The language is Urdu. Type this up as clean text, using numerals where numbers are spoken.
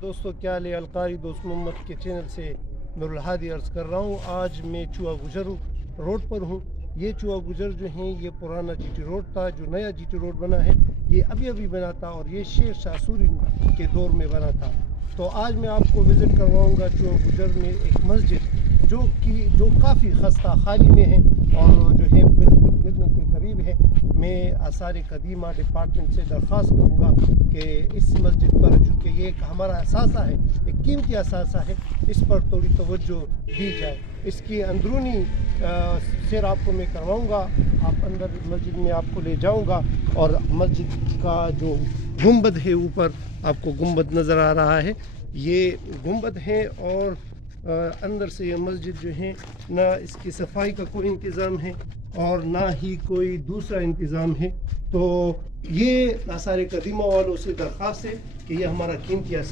دوستو کیا لے القاری دوست محمد کے چینل سے نورالہادی عرض کر رہا ہوں۔ آج میں چوہا گجر روڈ پر ہوں۔ یہ چوہا گجر جو ہیں یہ پرانا جی ٹی روڈ تھا، جو نیا جی ٹی روڈ بنا ہے یہ ابھی بنا تھا اور یہ شیر شاہ سوری کے دور میں بنا تھا۔ تو آج میں آپ کو وزٹ کرواؤں گا چوہا گجر میں ایک مسجد جو کافی خستہ حالی میں ہے اور جو ہے بالکل گرنے کے قریب ہے۔ میں آثار قدیمہ ڈپارٹمنٹ سے درخواست کروں گا کہ اس مسجد پر، چونکہ یہ ایک ہمارا اثاثہ ہے، ایک قیمتی اثاثہ ہے، اس پر تھوڑی توجہ دی جائے۔ اس کی اندرونی سیر آپ کو میں کرواؤں گا، آپ اندر مسجد میں آپ کو لے جاؤں گا اور مسجد کا جو گنبد ہے اوپر آپ کو گنبد نظر آ رہا ہے، یہ گنبد ہے اور اندر سے یہ مسجد جو ہے نہ اس کی صفائی کا کوئی انتظام ہے اور نہ ہی کوئی دوسرا انتظام ہے۔ تو یہ آثار قدیمہ والوں سے درخواست ہے کہ یہ ہمارا قیمتی